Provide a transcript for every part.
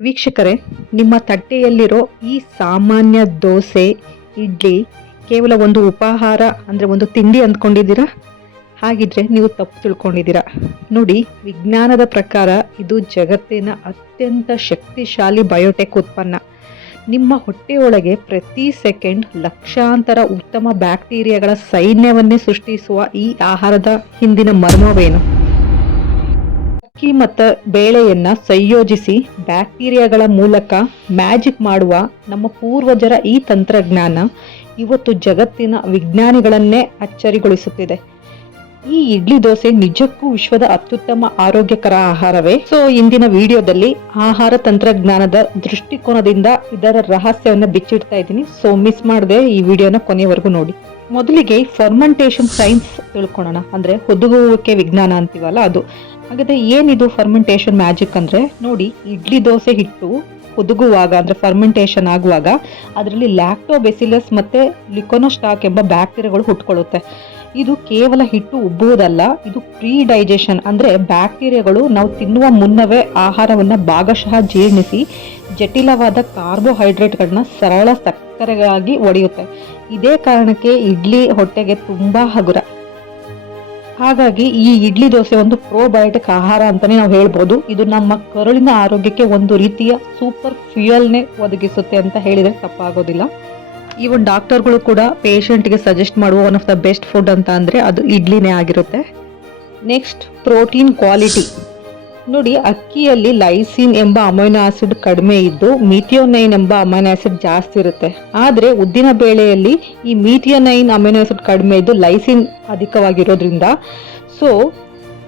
ವೀಕ್ಷಕರೇ, ನಿಮ್ಮ ತಟ್ಟೆಯಲ್ಲಿರೋ ಈ ಸಾಮಾನ್ಯ ದೋಸೆ, ಇಡ್ಲಿ ಕೇವಲ ಒಂದು ಉಪಾಹಾರ ಅಂದರೆ ಒಂದು ತಿಂಡಿ ಅಂದ್ಕೊಂಡಿದ್ದೀರಾ? ಹಾಗಿದ್ರೆ ನೀವು ತಪ್ಪು ತಿಳ್ಕೊಂಡಿದ್ದೀರಾ. ನೋಡಿ, ವಿಜ್ಞಾನದ ಪ್ರಕಾರ ಇದು ಜಗತ್ತಿನ ಅತ್ಯಂತ ಶಕ್ತಿಶಾಲಿ ಬಯೋಟೆಕ್ ಉತ್ಪನ್ನ. ನಿಮ್ಮ ಹೊಟ್ಟೆಯೊಳಗೆ ಪ್ರತಿ ಸೆಕೆಂಡ್ ಲಕ್ಷಾಂತರ ಉತ್ತಮ ಬ್ಯಾಕ್ಟೀರಿಯಾಗಳ ಸೈನ್ಯವನ್ನೇ ಸೃಷ್ಟಿಸುವ ಈ ಆಹಾರದ ಹಿಂದಿನ ಮರ್ಮವೇನು? ಅಕ್ಕಿ ಮತ್ತು ಬೇಳೆಯನ್ನ ಸಂಯೋಜಿಸಿ ಬ್ಯಾಕ್ಟೀರಿಯಾಗಳ ಮೂಲಕ ಮ್ಯಾಜಿಕ್ ಮಾಡುವ ನಮ್ಮ ಪೂರ್ವಜರ ಈ ತಂತ್ರಜ್ಞಾನ ಇವತ್ತು ಜಗತ್ತಿನ ವಿಜ್ಞಾನಿಗಳನ್ನೇ ಅಚ್ಚರಿಗೊಳಿಸುತ್ತಿದೆ. ಈ ಇಡ್ಲಿ ದೋಸೆ ನಿಜಕ್ಕೂ ವಿಶ್ವದ ಅತ್ಯುತ್ತಮ ಆರೋಗ್ಯಕರ ಆಹಾರವೇ? ಸೊ ಇಂದಿನ ವಿಡಿಯೋದಲ್ಲಿ ಆಹಾರ ತಂತ್ರಜ್ಞಾನದ ದೃಷ್ಟಿಕೋನದಿಂದ ಇದರ ರಹಸ್ಯವನ್ನು ಬಿಚ್ಚಿಡ್ತಾ ಇದ್ದೀನಿ. ಸೊ ಮಿಸ್ ಮಾಡದೆ ಈ ವಿಡಿಯೋನ ಕೊನೆಯವರೆಗೂ ನೋಡಿ. ಮೊದಲಿಗೆ ಫರ್ಮೆಂಟೇಷನ್ ಸೈನ್ಸ್ ತಿಳ್ಕೊಳ್ಳೋಣ. ಅಂದ್ರೆ ಹುದುಗುವಿಕೆ ವಿಜ್ಞಾನ ಅಂತೀವಲ್ಲ ಅದು. ಹಾಗಾದ್ರೆ ಏನಿದು ಫರ್ಮೆಂಟೇಷನ್ ಮ್ಯಾಜಿಕ್ ಅಂದ್ರೆ, ನೋಡಿ, ಇಡ್ಲಿ ದೋಸೆ ಹಿಟ್ಟು ಹುದುಗುವಾಗ ಅಂದ್ರೆ ಫರ್ಮೆಂಟೇಷನ್ ಆಗುವಾಗ ಅದರಲ್ಲಿ ಲ್ಯಾಕ್ಟೋಬೆಸಿಲಸ್ ಮತ್ತೆ ಲಿಕೋನೋಸ್ಟಾಕ್ ಎಂಬ ಬ್ಯಾಕ್ಟೀರಿಯಾಗಳು ಹುಟ್ಕೊಳ್ಳುತ್ತೆ. ಇದು ಕೇವಲ ಹಿಟ್ಟು ಉಬ್ಬುವುದಲ್ಲ, ಇದು ಪ್ರೀ ಡೈಜೆಷನ್ ಅಂದ್ರೆ ಬ್ಯಾಕ್ಟೀರಿಯಾಗಳು ನಾವು ತಿನ್ನುವ ಮುನ್ನವೇ ಆಹಾರವನ್ನ ಭಾಗಶಃ ಜೀರ್ಣಿಸಿ ಜಟಿಲವಾದ ಕಾರ್ಬೋಹೈಡ್ರೇಟ್ಗಳನ್ನ ಸರಳ ಸಕ್ಕರೆಗಾಗಿ ಒಡೆಯುತ್ತೆ. ಇದೇ ಕಾರಣಕ್ಕೆ ಇಡ್ಲಿ ಹೊಟ್ಟೆಗೆ ತುಂಬಾ ಹಗುರ. ಹಾಗಾಗಿ ಈ ಇಡ್ಲಿ ದೋಸೆ ಒಂದು ಪ್ರೋಬಯೋಟಿಕ್ ಆಹಾರ ಅಂತಾನೆ ನಾವು ಹೇಳ್ಬೋದು. ಇದು ನಮ್ಮ ಕರುಳಿನ ಆರೋಗ್ಯಕ್ಕೆ ಒಂದು ರೀತಿಯ ಸೂಪರ್ ಫ್ಯೂಯಲ್ನೇ ಒದಗಿಸುತ್ತೆ ಅಂತ ಹೇಳಿದ್ರೆ ತಪ್ಪಾಗೋದಿಲ್ಲ. ಈವನ್ ಡಾಕ್ಟರ್ಗಳು ಕೂಡ ಪೇಷಂಟ್ಗೆ ಸಜೆಸ್ಟ್ ಮಾಡುವ one of the best food ಅಂತ ಅಂದ್ರೆ ಅದು ಇಡ್ಲಿನೇ ಆಗಿರುತ್ತೆ. Next, protein quality. ನೋಡಿ, ಅಕ್ಕಿಯಲ್ಲಿ ಲೈಸಿನ್ ಎಂಬ ಅಮೈನೋ ಆಸಿಡ್ ಕಡಿಮೆ ಇದ್ದು ಮಿಥಿಯೋನೈನ್ ಎಂಬ ಅಮೈನೋ ಆಸಿಡ್ ಜಾಸ್ತಿ ಇರುತ್ತೆ. ಆದರೆ ಉದ್ದಿನ ಬೇಳೆಯಲ್ಲಿ ಈ ಮಿಥಿಯೋನೈನ್ ಅಮೈನೋ ಆಸಿಡ್ ಕಡಿಮೆ ಇದ್ದು ಲೈಸಿನ್ ಅಧಿಕವಾಗಿರೋದ್ರಿಂದ ಸೊ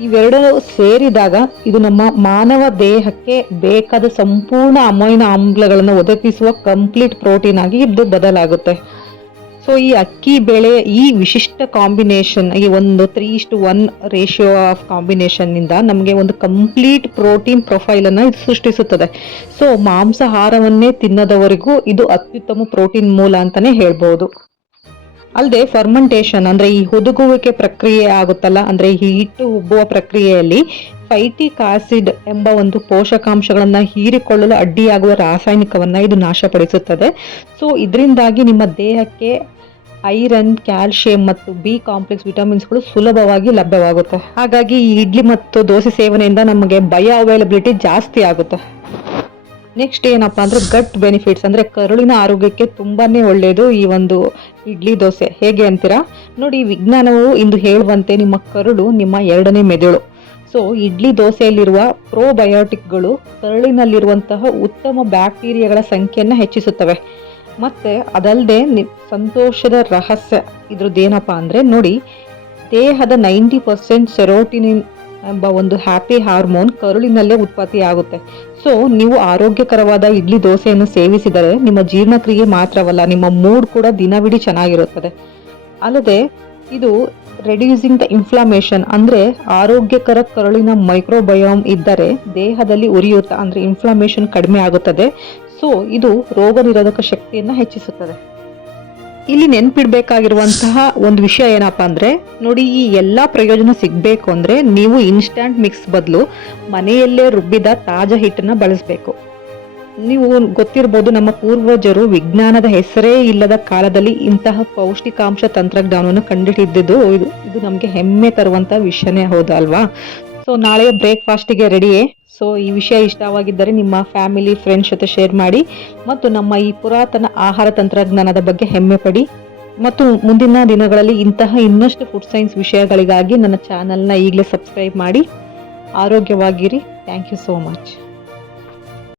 ಇವೆರಡೂ ಸೇರಿದಾಗ ಇದು ನಮ್ಮ ಮಾನವ ದೇಹಕ್ಕೆ ಬೇಕಾದ ಸಂಪೂರ್ಣ ಅಮೈನೋ ಆಮ್ಲಗಳನ್ನು ಒದಗಿಸುವ ಕಂಪ್ಲೀಟ್ ಪ್ರೋಟೀನ್ ಆಗಿ ಇದು ಬದಲಾಗುತ್ತೆ. ಸೊ ಈ ಅಕ್ಕಿ ಬೇಳೆ ಈ ವಿಶಿಷ್ಟ ಕಾಂಬಿನೇಷನ್, ಈ ಒಂದು 3:1 ರೇಷಿಯೋ ಆಫ್ ಕಾಂಬಿನೇಷನ್ ನಿಂದ ನಮಗೆ ಒಂದು ಕಂಪ್ಲೀಟ್ ಪ್ರೋಟೀನ್ ಪ್ರೊಫೈಲ್ ಅನ್ನ ಇದು ಸೃಷ್ಟಿಸುತ್ತದೆ. ಸೊ ಮಾಂಸಾಹಾರವನ್ನೇ ತಿನ್ನದವರಿಗೂ ಇದು ಅತ್ಯುತ್ತಮ ಪ್ರೋಟೀನ್ ಮೂಲ ಅಂತಾನೆ ಹೇಳ್ಬಹುದು. ಅಲ್ಲದೆ ಫರ್ಮೆಂಟೇಷನ್ ಅಂದ್ರೆ ಈ ಹುದುಗುವಿಕೆ ಪ್ರಕ್ರಿಯೆ ಆಗುತ್ತಲ್ಲ, ಅಂದ್ರೆ ಈ ಹಿಟ್ಟು ಉಬ್ಬುವ ಪ್ರಕ್ರಿಯೆಯಲ್ಲಿ ಫೈಟಿಕ್ ಆಸಿಡ್ ಎಂಬ ಒಂದು ಪೋಷಕಾಂಶಗಳನ್ನ ಹೀರಿಕೊಳ್ಳಲು ಅಡ್ಡಿಯಾಗುವ ರಾಸಾಯನಿಕವನ್ನ ಇದು ನಾಶಪಡಿಸುತ್ತದೆ. ಸೊ ಇದರಿಂದಾಗಿ ನಿಮ್ಮ ದೇಹಕ್ಕೆ ಐರನ್, ಕ್ಯಾಲ್ಸಿಯಂ ಮತ್ತು ಬಿ ಕಾಂಪ್ಲೆಕ್ಸ್ ವಿಟಮಿನ್ಸ್ಗಳು ಸುಲಭವಾಗಿ ಲಭ್ಯವಾಗುತ್ತೆ. ಹಾಗಾಗಿ ಈ ಇಡ್ಲಿ ಮತ್ತು ದೋಸೆ ಸೇವನೆಯಿಂದ ನಮಗೆ ಬಯೋ ಅವೈಲಬಿಲಿಟಿ ಜಾಸ್ತಿ ಆಗುತ್ತೆ. ನೆಕ್ಸ್ಟ್ ಏನಪ್ಪಾ ಅಂದ್ರೆ ಗಟ್ ಬೆನಿಫಿಟ್ಸ್, ಅಂದ್ರೆ ಕರುಳಿನ ಆರೋಗ್ಯಕ್ಕೆ ತುಂಬಾನೇ ಒಳ್ಳೆಯದು ಈ ಒಂದು ಇಡ್ಲಿ ದೋಸೆ. ಹೇಗೆ ಅಂತೀರಾ? ನೋಡಿ, ವಿಜ್ಞಾನವು ಇಂದು ಹೇಳುವಂತೆ ನಿಮ್ಮ ಕರುಳು ನಿಮ್ಮ ಎರಡನೇ ಮೆದುಳು. ಸೊ ಇಡ್ಲಿ ದೋಸೆಯಲ್ಲಿರುವ ಪ್ರೋಬಯೋಟಿಕ್ಗಳು ಕರುಳಿನಲ್ಲಿರುವಂತಹ ಉತ್ತಮ ಬ್ಯಾಕ್ಟೀರಿಯಾಗಳ ಸಂಖ್ಯೆಯನ್ನು ಹೆಚ್ಚಿಸುತ್ತವೆ. ಮತ್ತೆ ಅದಲ್ಲದೆ ಸಂತೋಷದ ರಹಸ್ಯ ಇದ್ರದ್ದೇನಪ್ಪಾ ಅಂದ್ರೆ, ನೋಡಿ, ದೇಹದ 90% ಸೆರೋಟಿನಿನ್ ಎಂಬ ಒಂದು ಹ್ಯಾಪಿ ಹಾರ್ಮೋನ್ ಕರುಳಿನಲ್ಲೇ ಉತ್ಪತ್ತಿ ಆಗುತ್ತೆ. ಸೊ ನೀವು ಆರೋಗ್ಯಕರವಾದ ಇಡ್ಲಿ ದೋಸೆಯನ್ನು ಸೇವಿಸಿದರೆ ನಿಮ್ಮ ಜೀರ್ಣಕ್ರಿಯೆ ಮಾತ್ರವಲ್ಲ, ನಿಮ್ಮ ಮೂಡ್ ಕೂಡ ದಿನವಿಡೀ ಚೆನ್ನಾಗಿರುತ್ತದೆ. ಅಲ್ಲದೆ ಇದು ರೆಡ್ಯೂಸಿಂಗ್ ದ ಇನ್ಫ್ಲಮೇಷನ್, ಅಂದ್ರೆ ಆರೋಗ್ಯಕರ ಕರುಳಿನ ಮೈಕ್ರೋಬಯೋಮ್ ಇದ್ದರೆ ದೇಹದಲ್ಲಿ ಉರಿಯೂತ ಅಂದ್ರೆ ಇನ್ಫ್ಲಮೇಷನ್ ಕಡಿಮೆ ಆಗುತ್ತದೆ. ಸೊ ಇದು ರೋಗ ನಿರೋಧಕ ಶಕ್ತಿಯನ್ನ ಹೆಚ್ಚಿಸುತ್ತದೆ. ಇಲ್ಲಿ ನೆನ್ಪಿಡ್ಬೇಕಾಗಿರುವಂತಹ ಒಂದು ವಿಷಯ ಏನಪ್ಪಾ ಅಂದ್ರೆ, ನೋಡಿ, ಈ ಎಲ್ಲಾ ಪ್ರಯೋಜನ ಸಿಗ್ಬೇಕು ಅಂದ್ರೆ ನೀವು ಇನ್ಸ್ಟಂಟ್ ಮಿಕ್ಸ್ ಬದಲು ಮನೆಯಲ್ಲೇ ರುಬ್ಬಿದ ತಾಜಾ ಹಿಟ್ಟನ್ನ ಬಳಸಬೇಕು. ನೀವು ಗೊತ್ತಿರಬಹುದು, ನಮ್ಮ ಪೂರ್ವಜರು ವಿಜ್ಞಾನದ ಹೆಸರೇ ಇಲ್ಲದ ಕಾಲದಲ್ಲಿ ಇಂತಹ ಪೌಷ್ಟಿಕಾಂಶ ತಂತ್ರಜ್ಞಾನವನ್ನು ಕಂಡುಹಿಡಿದಿದ್ದು ಇದು ನಮಗೆ ಹೆಮ್ಮೆ ತರುವಂತ ವಿಷಯನೇ ಹೌದು ಅಲ್ವಾ? ಸೊ ನಾಳೆಯ ಬ್ರೇಕ್ಫಾಸ್ಟಿಗೆ ರೆಡಿಯೇ? ಸೊ ಈ ವಿಷಯ ಇಷ್ಟವಾಗಿದ್ದರೆ ನಿಮ್ಮ ಫ್ಯಾಮಿಲಿ, ಫ್ರೆಂಡ್ಸ್ ಜೊತೆ ಶೇರ್ ಮಾಡಿ ಮತ್ತು ನಮ್ಮ ಈ ಪುರಾತನ ಆಹಾರ ತಂತ್ರಜ್ಞಾನದ ಬಗ್ಗೆ ಹೆಮ್ಮೆ ಪಡಿ. ಮತ್ತು ಮುಂದಿನ ದಿನಗಳಲ್ಲಿ ಇಂತಹ ಇನ್ನಷ್ಟು ಫುಡ್ ಸೈನ್ಸ್ ವಿಷಯಗಳಿಗಾಗಿ ನನ್ನ ಚಾನಲ್ನ ಈಗಲೇ ಸಬ್ಸ್ಕ್ರೈಬ್ ಮಾಡಿ. ಆರೋಗ್ಯವಾಗಿರಿ. Thank you so much.